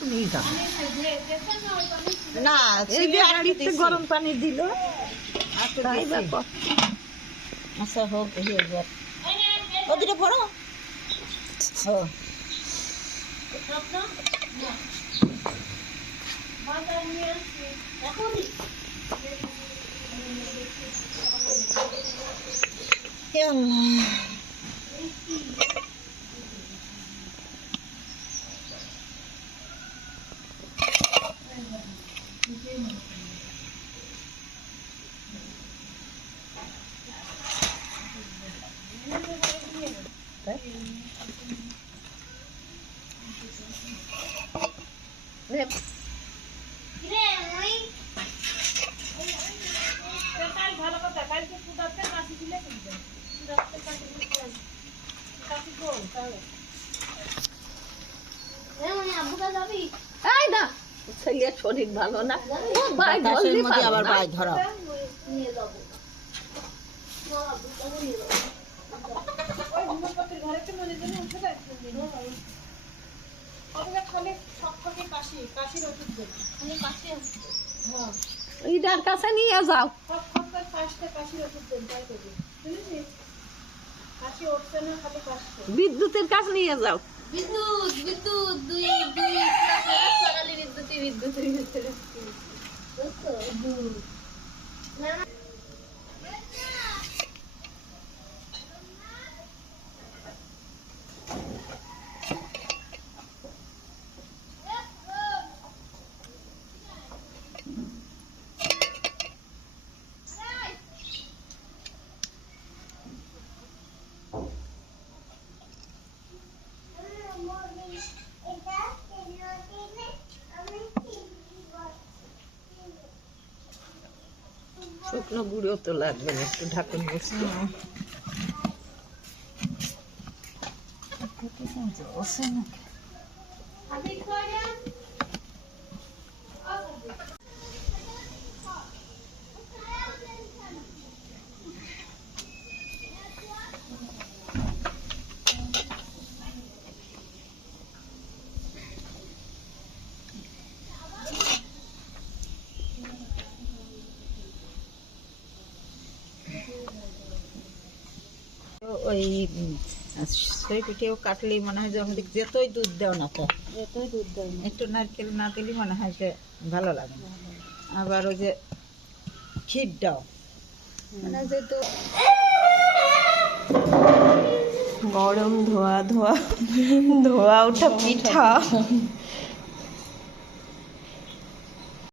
তুমি যাও না গরম পানি দিল আচ্ছা হোক ওদিকে পড়ো শরীর ভালো না আবার ভাই ধরা ইটার কাছে নিয়ে যাও বিদ্যুতের কাছে নিয়ে যাও বিদ্যুৎ বিদ্যুৎ দুই দুই সকালে বিদ্যুৎ শুকনো গুঁড়ো তো লাগবে না, একটু ঢাকন বসতে ওই সেই পিঠেও কাটলে মনে হয় যে আমাদের যেতই দুধ দেও না তো একটু নারকেল না দিলে মনে হয় যে ভালো লাগে না। আবার ওই যে ক্ষীর দাও মানে যেহেতু গরম ধোয়া ধোয়া ধোয়া ওঠা পিঠা